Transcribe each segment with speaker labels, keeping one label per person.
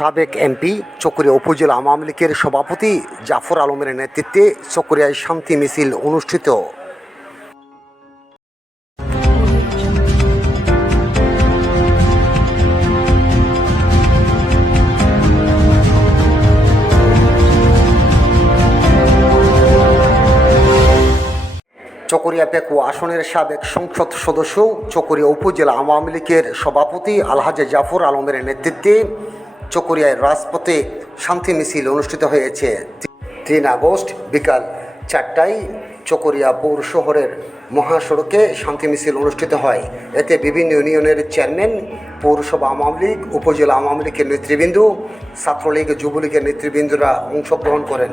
Speaker 1: সাবেক এমপি চকরিয়া উপজেলা আওয়ামী লীগের সভাপতি জাফর আলমের নেতৃত্বে চকরিয়ায় শান্তি মিছিল অনুষ্ঠিত। চকরিয়া পেকু আসনের সাবেক সংসদ সদস্য চকরিয়া উপজেলা আওয়ামী লীগের সভাপতি আলহাজে জাফর আলমের নেতৃত্বে চকরিয়ায় রাজপথে শান্তি মিছিল অনুষ্ঠিত হয়েছে। তিন আগস্ট বিকাল চারটায় চকরিয়া পৌর শহরের মহাসড়কে শান্তি মিছিল অনুষ্ঠিত হয়। এতে বিভিন্ন ইউনিয়নের চেয়ারম্যান, পৌরসভা আওয়ামী লীগ, উপজেলা আওয়ামী লীগের নেতৃবৃন্দ, ছাত্রলীগ, যুবলীগের নেতৃবৃন্দরা অংশগ্রহণ করেন।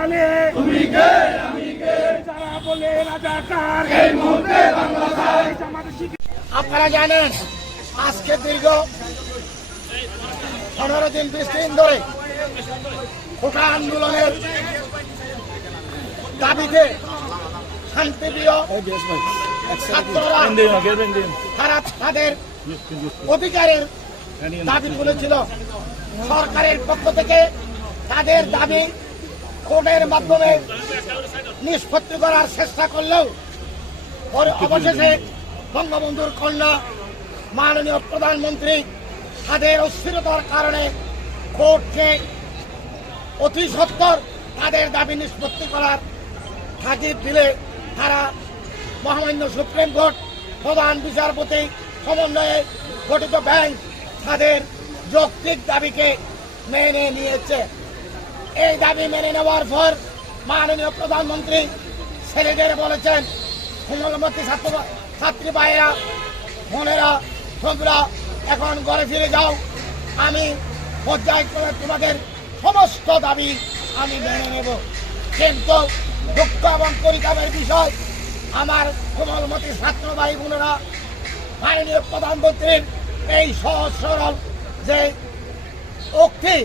Speaker 2: বাঙালি তুমি কে আমি কে যারা বলে রাজাকার এই মুহূর্তে
Speaker 3: আপনারা জানেন, আজকে দীর্ঘ পনেরো দিন, বিশ দিন ধরে কোটা আন্দোলনের দাবিতে শান্তিপ্রিয় ছাত্ররা তারা তাদের অধিকারের দাবি তুলেছিল। সরকারের পক্ষ থেকে তাদের দাবি কোর্টের মাধ্যমে নিষ্পত্তি করার চেষ্টা করলেও পরে অবশেষে বঙ্গবন্ধুর কন্যা মাননীয় প্রধানমন্ত্রী তাদের অস্থিরতার কারণে কোর্টকে অতি সত্তর তাদের দাবি নিষ্পত্তি করার তাগিদ দিলে তারা মহামান্য সুপ্রিম কোর্ট প্রধান বিচারপতি সমন্বয়ে গঠিত ব্যাংক তাদের যৌক্তিক দাবিকে মেনে নিয়েছে। এই দাবি মেনে নেওয়ার পর মাননীয় প্রধানমন্ত্রী ছেলেদের বলেছেন কোমলমতি ছাত্র, ছাত্রী ভাইয়েরা, বোনেরা তোমরা এখন ঘরে ফিরে যাও। আমি পর্যায়ক্রমে তোমাদের সমস্ত দাবি আমি মেনে নেব। কিন্তু দুঃখ এবং পরিতাপের বিষয়, আমার কোমলমতি ছাত্র ভাই বোনেরা, মাননীয় প্রধানমন্ত্রীর এই সহজ সরল যে উক্তি,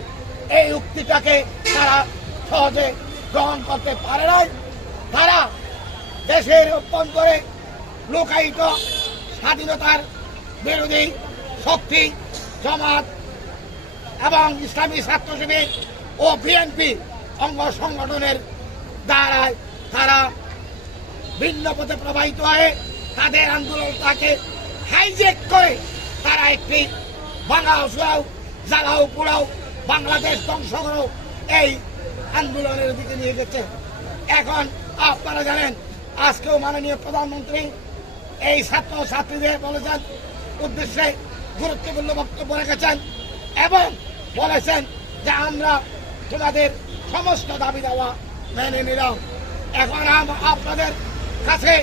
Speaker 3: এই উক্তিটাকে তারা সহজে গ্রহণ করতে পারে নাই। তারা দেশের অভ্যন্তরে লোকায়িত স্বাধীনতার বিরোধী শক্তি, জামাত এবং ইসলামী ছাত্র ও বিএনপি অঙ্গ সংগঠনের দ্বারায় তারা ভিন্ন পথে প্রবাহিত হয়ে তাদের আন্দোলনটাকে হাইজেক করে তারা একটি সুরাও জ্বালাও, পোড়াও, বাংলাদেশ ধ্বংস করো এই আন্দোলনের দিকে নিয়ে গেছে। এখন আপনারা জানেন, আজকেও মাননীয় প্রধানমন্ত্রী এই ছাত্র ছাত্রীদের বলেছেন, উদ্দেশ্যে গুরুত্বপূর্ণ বক্তব্য রেখেছেন এবং বলেছেন যে আমরা তোমাদের সমস্ত দাবি দেওয়া মেনে নিলাম। এখন আপনাদের কাছে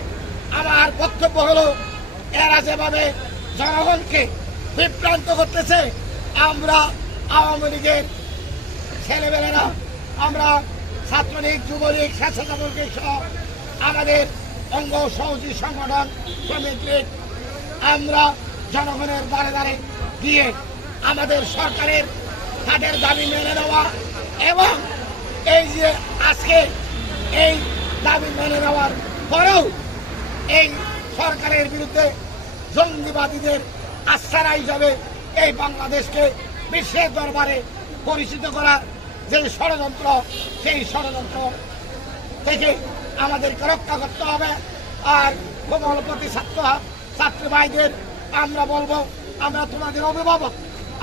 Speaker 3: আমার বক্তব্য হলো, এরা যেভাবে জনগণকে বিভ্রান্ত করতেছে, আমরা আওয়ামী লীগের ছেলেমেয়েরা আমরা ছাত্রলীগ, যুবলীগ স্বেচ্ছাসেবক সহ আমাদের অঙ্গ সহযোগী সংগঠন, শ্রমিক লীগ, আমরা জনগণের দ্বারে দ্বারে গিয়ে আমাদের সরকারের তাদের দাবি মেনে নেওয়া এবং এই যে আজকে এই দাবি মেনে নেওয়ার পরেও এই সরকারের বিরুদ্ধে জঙ্গিবাদীদের আশ্রয় হিসাবে এই বাংলাদেশকে বিশ্বের দরবারে পরিচিত করার যে ষড়যন্ত্র, সেই ষড়যন্ত্র থেকে আমাদেরকে রক্ষা করতে হবে। আর কোমলপতি ছাত্র, ছাত্রী ভাইদের আমরা বলব, আমরা তোমাদের অভিভাবক,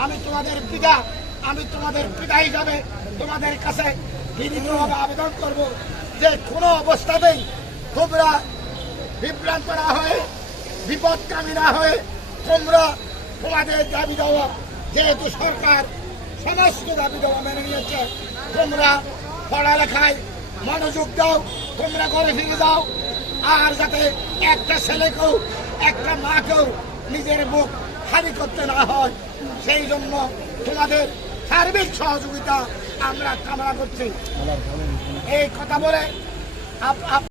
Speaker 3: আমি তোমাদের পিতা, আমি তোমাদের পিতা হিসাবে তোমাদের কাছে বিনীতভাবে আবেদন করব যে কোনো অবস্থাতেই তোমরা বিভ্রান্ত না হয়ে, বিপদকামী না হয়ে তোমরা তোমাদের দাবি দেওয়া, যেহেতু সরকার সমস্ত দাবি দেওয়া মেনে নিয়েছে। তোমরা পড়ালেখায় মনোযোগ দাও, তোমরা ঘরে ফিরে দাও আর যাতে একটা ছেলেকেও, একটা মাকেও নিজের মুখ হারি করতে না হয়, সেই জন্য তোমাদের সার্বিক সহযোগিতা আমরা কামনা করছি। এই কথা বলে আপ-